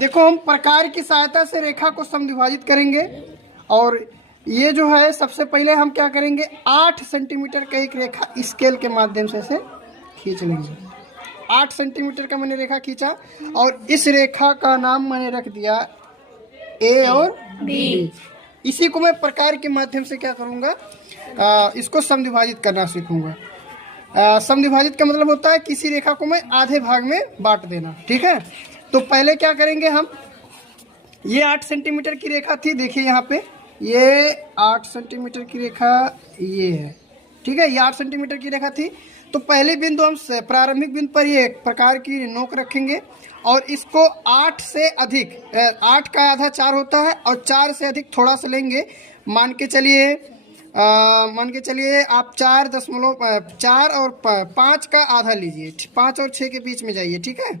देखो हम प्रकार की सहायता से रेखा को समद्विभाजित करेंगे और ये जो है सबसे पहले हम क्या करेंगे 8 सेंटीमीटर का एक रेखा स्केल के माध्यम से इसे खींच लेंगे। 8 सेंटीमीटर का मैंने रेखा खींचा और इस रेखा का नाम मैंने रख दिया ए और बी। इसी को मैं प्रकार के माध्यम से क्या करूँगा, इसको समद्विभाजित करना सीखूंगा। समद्विभाजित का मतलब होता है किसी रेखा को मैं आधे भाग में बांट देना। ठीक है, तो पहले क्या करेंगे हम, ये 8 सेंटीमीटर की रेखा थी, देखिए यहाँ पे ये 8 सेंटीमीटर की रेखा ये है। ठीक है, ये 8 सेंटीमीटर की रेखा थी। तो पहले बिंदु हम प्रारंभिक बिंदु पर ये प्रकार की नोक रखेंगे और इसको 8 से अधिक, 8 का आधा 4 होता है और 4 से अधिक थोड़ा सा लेंगे। मान के चलिए आप 4 और 5 का आधा लीजिए, 5 और 6 के बीच में जाइए। ठीक है,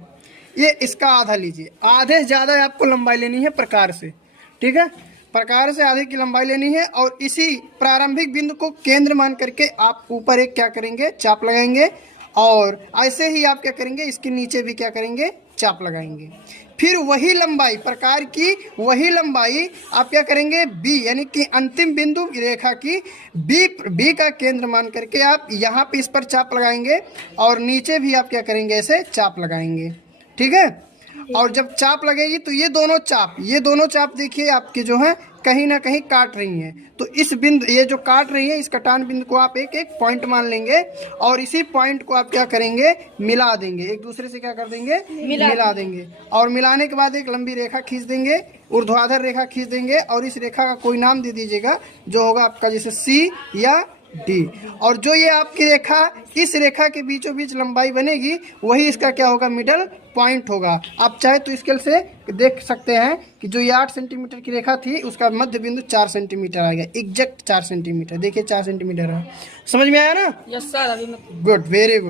ये इसका आधा लीजिए। आधे से ज़्यादा आपको लंबाई लेनी है प्रकार से। ठीक है, प्रकार से आधे की लंबाई लेनी है और इसी प्रारंभिक बिंदु को केंद्र मान करके आप ऊपर एक क्या करेंगे, चाप लगाएंगे और ऐसे ही आप क्या करेंगे, इसके नीचे भी क्या करेंगे, चाप लगाएंगे। फिर वही लंबाई, प्रकार की वही लंबाई आप क्या करेंगे, बी यानी कि अंतिम बिंदु रेखा की बी का केंद्र मान करके आप यहाँ पे इस पर चाप लगाएंगे और नीचे भी आप क्या करेंगे, ऐसे चाप लगाएंगे। ठीक है, और जब चाप लगेगी तो ये दोनों चाप देखिए आपके जो है कहीं ना कहीं काट रही हैं। तो इस बिंदु, ये जो काट रही है इस कटान बिंदु को आप एक एक पॉइंट मान लेंगे और इसी पॉइंट को आप क्या करेंगे, मिला देंगे, एक दूसरे से क्या कर देंगे, मिला देंगे। और मिलाने के बाद एक लंबी रेखा खींच देंगे, ऊर्ध्वाधर रेखा खींच देंगे और इस रेखा का कोई नाम दे दीजिएगा जो होगा आपका, जैसे सी या डी। और जो ये आपकी रेखा, इस रेखा के बीचों बीच लंबाई बनेगी वही इसका क्या होगा, मिडल पॉइंट होगा। आप चाहे तो स्केल से देख सकते हैं कि जो ये 8 सेंटीमीटर की रेखा थी उसका मध्य बिंदु 4 सेंटीमीटर आ गया, एग्जैक्ट 4 सेंटीमीटर। देखिए 4 सेंटीमीटर है, समझ में आया ना? यस सर, अभी गुड, वेरी गुड।